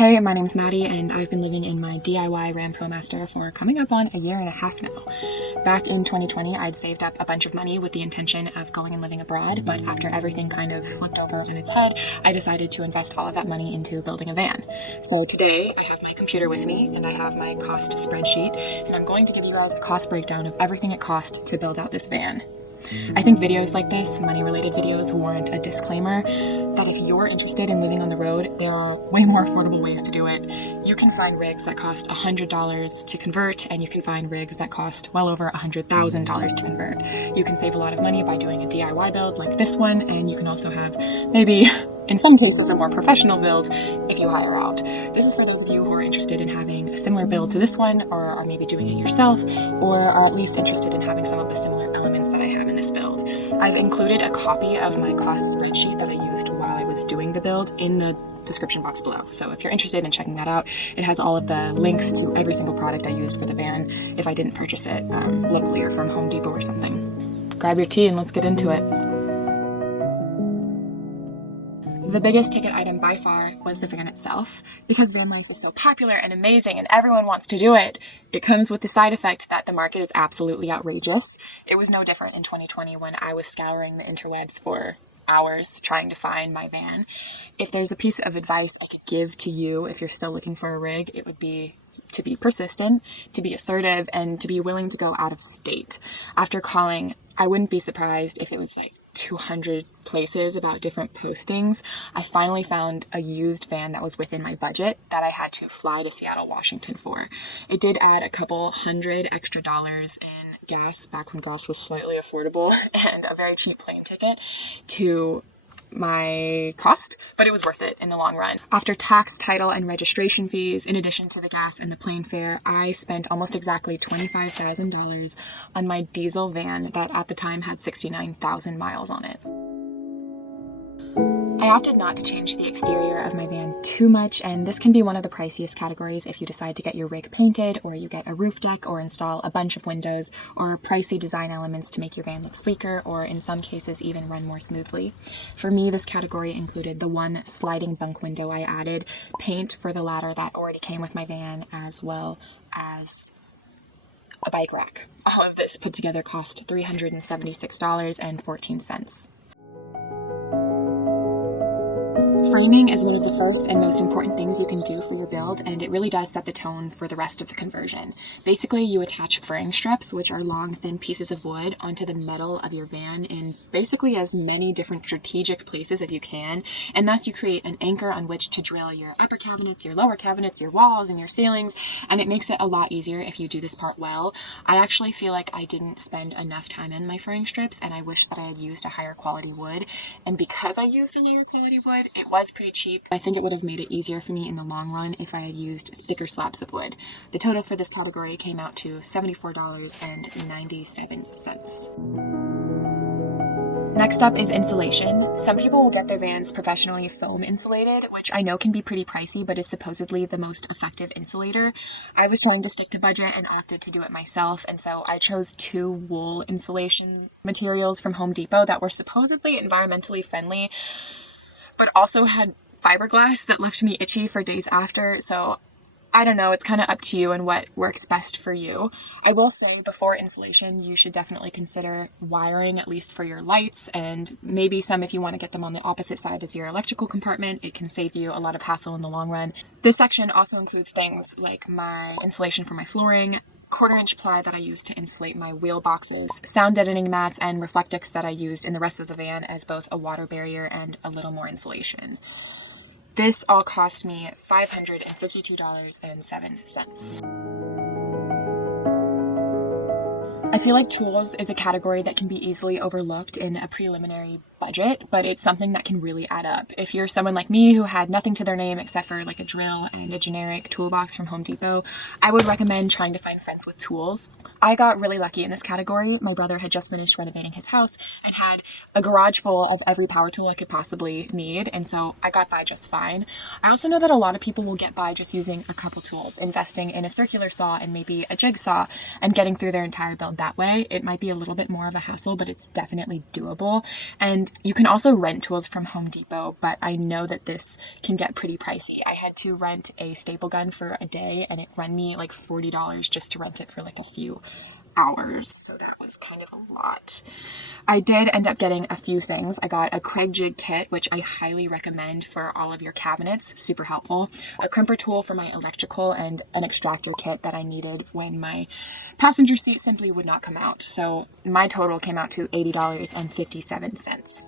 Hey, my name's Maddie, and I've been living in my DIY Ram ProMaster for coming up on a year and a half now. Back in 2020, I'd saved up a bunch of money with the intention of going and living abroad, but after everything kind of flipped over on its head, I decided to invest all of that money into building a van. So today, I have my computer with me, and I have my cost spreadsheet, and I'm going to give you guys a cost breakdown of everything it cost to build out this van. I think videos like this, money-related videos, warrant a disclaimer that if you're interested in living on the road, there are way more affordable ways to do it. You can find rigs that cost $100 to convert, and you can find rigs that cost well over $100,000 to convert. You can save a lot of money by doing a DIY build like this one, and you can also have maybe, in some cases, a more professional build if you hire out. This is for those of you who are interested in having a similar build to this one, or are maybe doing it yourself, or are at least interested in having some of the similar elements that I have in this build. I've included a copy of my cost spreadsheet that I used while I was doing the build in the description box below. So if you're interested in checking that out, it has all of the links to every single product I used for the van if I didn't purchase it locally or from Home Depot or something. Grab your tea and let's get into it. The biggest ticket item by far was the van itself. Because van life is so popular and amazing and everyone wants to do it, it comes with the side effect that the market is absolutely outrageous. It was no different in 2020 when I was scouring the interwebs for hours trying to find my van. If there's a piece of advice I could give to you if you're still looking for a rig, it would be to be persistent, to be assertive, and to be willing to go out of state. After calling, I wouldn't be surprised if it was like 200 places about different postings. I finally found a used van that was within my budget that I had to fly to Seattle, Washington for. It did add a couple hundred extra dollars in gas back when gas was slightly affordable and a very cheap plane ticket to my cost, but it was worth it in the long run. After tax, title, and registration fees, in addition to the gas and the plane fare, I spent almost exactly $25,000 on my diesel van that at the time had 69,000 miles on it. I opted not to change the exterior of my van too much, and this can be one of the priciest categories if you decide to get your rig painted, or you get a roof deck, or install a bunch of windows, or pricey design elements to make your van look sleeker, or in some cases even run more smoothly. For me, this category included the one sliding bunk window I added, paint for the ladder that already came with my van, as well as a bike rack. All of this put together cost $376.14. Framing is one of the first and most important things you can do for your build, and it really does set the tone for the rest of the conversion. Basically, you attach frame strips, which are long, thin pieces of wood, onto the metal of your van in basically as many different strategic places as you can, and thus you create an anchor on which to drill your upper cabinets, your lower cabinets, your walls, and your ceilings, and it makes it a lot easier if you do this part well. I actually feel like I didn't spend enough time in my frame strips, and I wish that I had used a higher quality wood, and because I used a lower quality wood, it was pretty cheap. I think it would have made it easier for me in the long run if I had used thicker slabs of wood. The total for this category came out to $74.97. Next up is insulation. Some people will get their vans professionally foam insulated, which I know can be pretty pricey, but is supposedly the most effective insulator. I was trying to stick to budget and opted to do it myself, and so I chose two wool insulation materials from Home Depot that were supposedly environmentally friendly, but also had fiberglass that left me itchy for days after, so I don't know, it's kind of up to you and what works best for you. I will say before insulation, you should definitely consider wiring, at least for your lights, and maybe some if you want to get them on the opposite side as your electrical compartment. It can save you a lot of hassle in the long run. This section also includes things like my insulation for my flooring, 1/4-inch ply that I used to insulate my wheel boxes, sound deadening mats, and Reflectix that I used in the rest of the van as both a water barrier and a little more insulation. This all cost me $552.07. I feel like tools is a category that can be easily overlooked in a preliminary budget, but it's something that can really add up. If you're someone like me who had nothing to their name except for like a drill and a generic toolbox from Home Depot, I would recommend trying to find friends with tools. I got really lucky in this category. My brother had just finished renovating his house and had a garage full of every power tool I could possibly need, and so I got by just fine. I also know that a lot of people will get by just using a couple tools, investing in a circular saw and maybe a jigsaw and getting through their entire build that way. It might be a little bit more of a hassle, but it's definitely doable. And And you can also rent tools from Home Depot, but I know that this can get pretty pricey. I had to rent a staple gun for a day and it ran me like $40 just to rent it for like a few hours. So that was kind of a lot. I did end up getting a few things. I got a Craig jig kit, which I highly recommend for all of your cabinets. Super helpful. A crimper tool for my electrical and an extractor kit that I needed when my passenger seat simply would not come out. So my total came out to $80.57.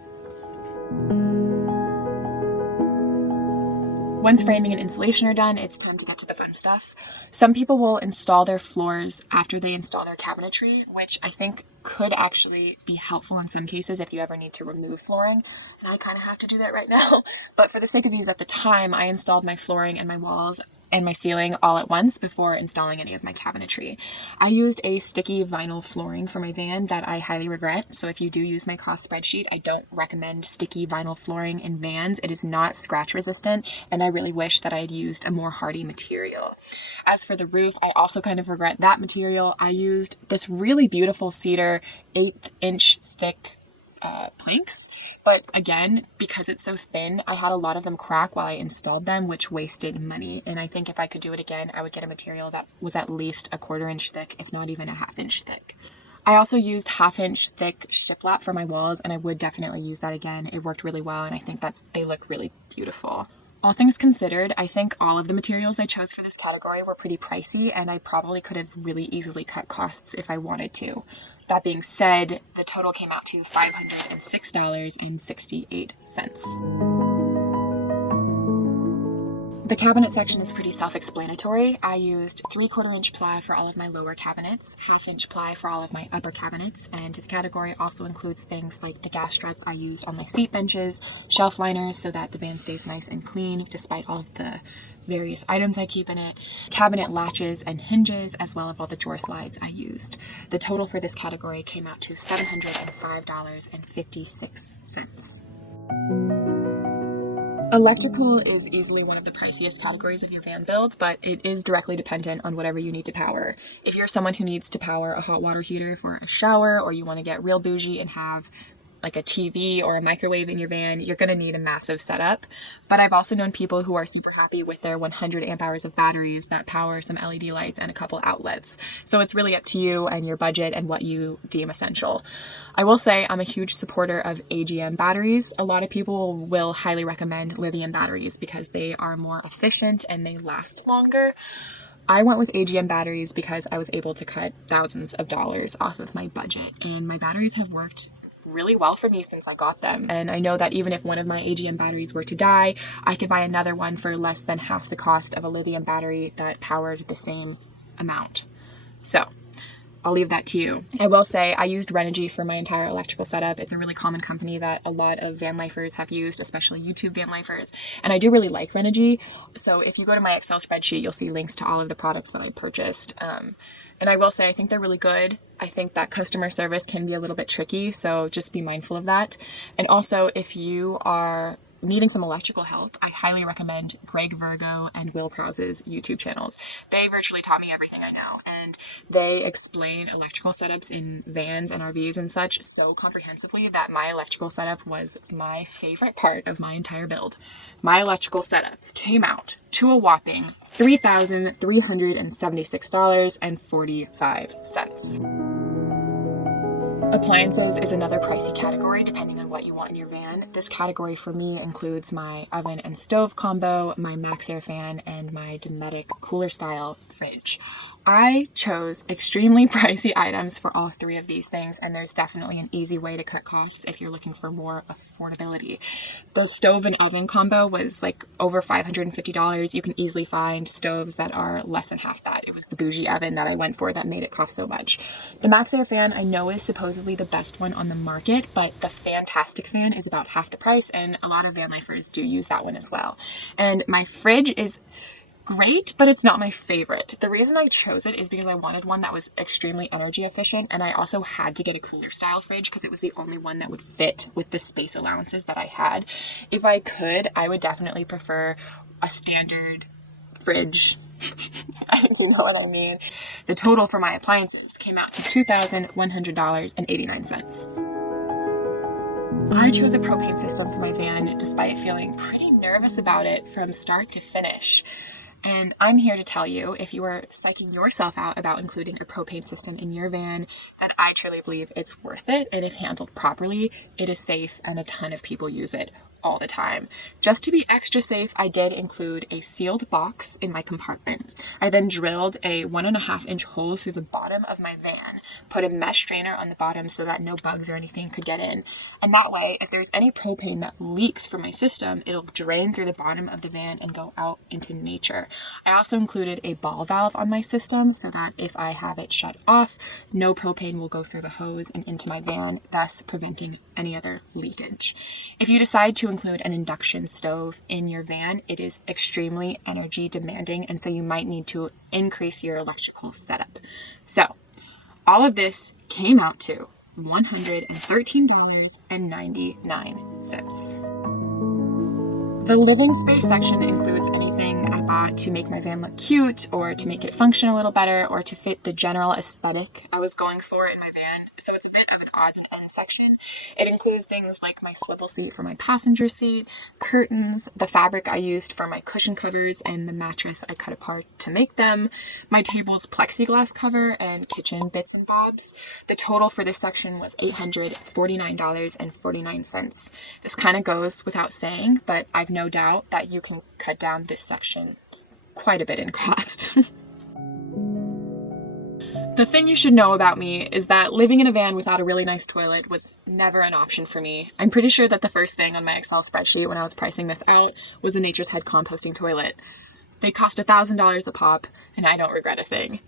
Once framing and insulation are done, it's time to get to the fun stuff. Some people will install their floors after they install their cabinetry, which I think could actually be helpful in some cases if you ever need to remove flooring. And I kind of have to do that right now. But for the sake of ease at the time, I installed my flooring and my walls and my ceiling all at once before installing any of my cabinetry. I used a sticky vinyl flooring for my van that I highly regret. So if you do use my cost spreadsheet, I don't recommend sticky vinyl flooring in vans. It is not scratch resistant, and I really wish that I had used a more hardy material. As for the roof, I also kind of regret that material. I used this really beautiful cedar 1/8-inch thick planks, but again, because it's so thin, I had a lot of them crack while I installed them, which wasted money. And I think if I could do it again, I would get a material that was at least a 1/4 inch thick, if not even a 1/2 inch thick. I also used 1/2 inch thick shiplap for my walls, and I would definitely use that again. It worked really well, and I think that they look really beautiful. All things considered, I think all of the materials I chose for this category were pretty pricey, and I probably could have really easily cut costs if I wanted to. That being said, the total came out to $506.68. The cabinet section is pretty self-explanatory. I used 3/4 inch ply for all of my lower cabinets, 1/2 inch ply for all of my upper cabinets, and the category also includes things like the gas struts I used on my seat benches, shelf liners so that the van stays nice and clean despite all of the various items I keep in it, cabinet latches and hinges, as well as all the drawer slides I used. The total for this category came out to $705.56. Electrical is easily one of the priciest categories of your van build, but it is directly dependent on whatever you need to power. If you're someone who needs to power a hot water heater for a shower, or you want to get real bougie and have like a TV or a microwave in your van, you're going to need a massive setup. But I've also known people who are super happy with their 100 amp hours of batteries that power some LED lights and a couple outlets. So it's really up to you and your budget and what you deem essential. I will say I'm a huge supporter of AGM batteries. A lot of people will highly recommend lithium batteries because they are more efficient and they last longer. I went with AGM batteries because I was able to cut thousands of dollars off of my budget, and my batteries have worked really well for me since I got them. And I know that even if one of my AGM batteries were to die, I could buy another one for less than half the cost of a lithium battery that powered the same amount. So I'll leave that to you. I will say I used Renogy for my entire electrical setup. It's a really common company that a lot of van lifers have used, especially YouTube van lifers. And I do really like Renogy. So if you go to my Excel spreadsheet, you'll see links to all of the products that I purchased. And I will say, I think they're really good. I think that customer service can be a little bit tricky, so just be mindful of that. And also, if you are needing some electrical help, I highly recommend Greg Virgo and Will Prowse's YouTube channels. They virtually taught me everything I know, and they explain electrical setups in vans and RVs and such so comprehensively that my electrical setup was my favorite part of my entire build. My electrical setup came out to a whopping $3,376.45. Appliances is another pricey category depending on what you want in your van. This category for me includes my oven and stove combo, my MaxxAir fan, and my Dometic cooler style fridge. I chose extremely pricey items for all three of these things, and there's definitely an easy way to cut costs if you're looking for more affordability. The stove and oven combo was like over $550. You can easily find stoves that are less than half that. It was the bougie oven that I went for that made it cost so much. The MaxxAir fan I know is supposedly the best one on the market, but the Fantastic fan is about half the price, and a lot of van lifers do use that one as well. And my fridge is great, but it's not my favorite. The reason I chose it is because I wanted one that was extremely energy efficient, and I also had to get a cooler style fridge because it was the only one that would fit with the space allowances that I had. If I could, I would definitely prefer a standard fridge. I think you know what I mean. The total for my appliances came out to $2,100.89. I chose a propane system for my van despite feeling pretty nervous about it from start to finish. And I'm here to tell you, if you are psyching yourself out about including a propane system in your van, that I truly believe it's worth it. And if handled properly, it is safe and a ton of people use it all the time. Just to be extra safe, I did include a sealed box in my compartment. I then drilled a 1.5-inch hole through the bottom of my van, put a mesh strainer on the bottom so that no bugs or anything could get in. And that way, if there's any propane that leaks from my system, it'll drain through the bottom of the van and go out into nature. I also included a ball valve on my system so that if I have it shut off, no propane will go through the hose and into my van, thus preventing any other leakage. If you decide to include an induction stove in your van, it is extremely energy demanding, and so you might need to increase your electrical setup. So all of this came out to $113.99. The living space section includes anything I bought to make my van look cute, or to make it function a little better, or to fit the general aesthetic I was going for in my van. So it's a bit of an odds and ends section. It includes things like my swivel seat for my passenger seat, curtains, the fabric I used for my cushion covers, and the mattress I cut apart to make them, my table's plexiglass cover, and kitchen bits and bobs. The total for this section was $849.49. This kind of goes without saying, but I've no doubt that you can cut down this section quite a bit in cost. The thing you should know about me is that living in a van without a really nice toilet was never an option for me. I'm pretty sure that the first thing on my Excel spreadsheet when I was pricing this out was the Nature's Head composting toilet. They cost $1,000 a pop, and I don't regret a thing.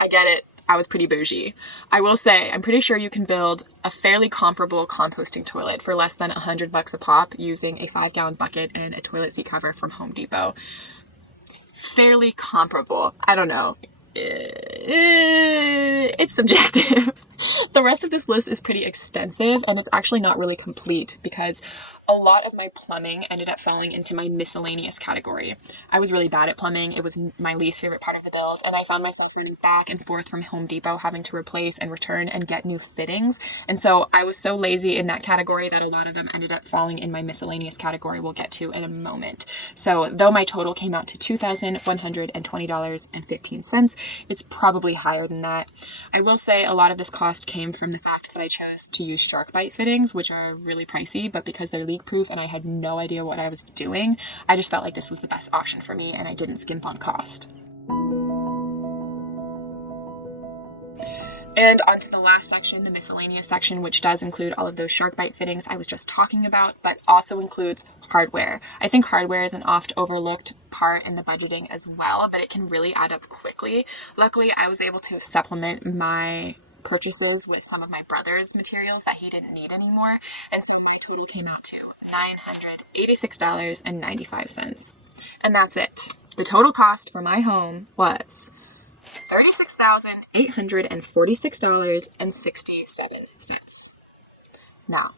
I get it. I was pretty bougie. I will say, I'm pretty sure you can build a fairly comparable composting toilet for less than $100 a pop using a 5-gallon bucket and a toilet seat cover from Home Depot. Fairly comparable. I don't know. It's subjective. The rest of this list is pretty extensive, and it's actually not really complete because a lot of my plumbing ended up falling into my miscellaneous category. I was really bad at plumbing. It was my least favorite part of the build, and I found myself running back and forth from Home Depot having to replace and return and get new fittings. And so I was so lazy in that category that a lot of them ended up falling in my miscellaneous category we'll get to in a moment. So though my total came out to $2,120.15, it's probably higher than that. I will say a lot of this cost came from the fact that I chose to use shark bite fittings, which are really pricey, but because they're leak proof and I had no idea what I was doing, I just felt like this was the best option for me, and I didn't skimp on cost. And onto the last section, the miscellaneous section, which does include all of those shark bite fittings I was just talking about, but also includes hardware. I think hardware is an oft overlooked part in the budgeting as well, but it can really add up quickly. Luckily, I was able to supplement my purchases with some of my brother's materials that he didn't need anymore, and so my total came out to $986.95. And that's it. The total cost for my home was $36,846.67. Now,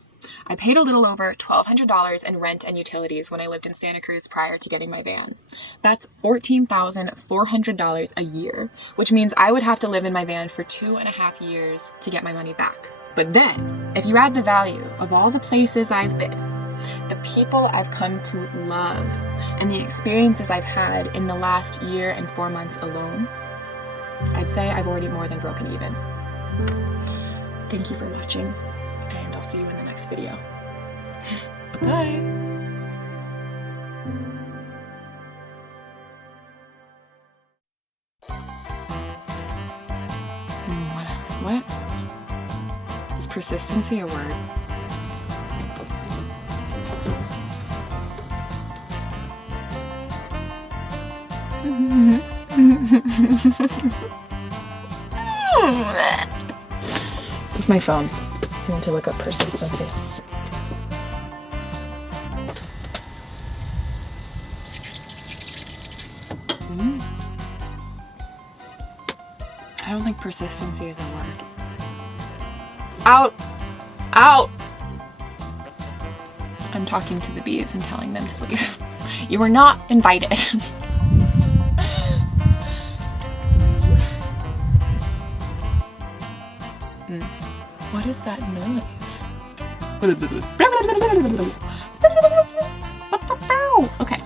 I paid a little over $1,200 in rent and utilities when I lived in Santa Cruz prior to getting my van. That's $14,400 a year, which means I would have to live in my van for 2.5 years to get my money back. But then, if you add the value of all the places I've been, the people I've come to love, and the experiences I've had in the last year and 4 months alone, I'd say I've already more than broken even. Thank you for watching, and I'll see you in the next video. Bye! What? Is persistency a word? With my phone. I need to look up persistency. I don't think persistency is a word. Out! Out! I'm talking to the bees and telling them to leave. You are not invited. What is that noise? Okay.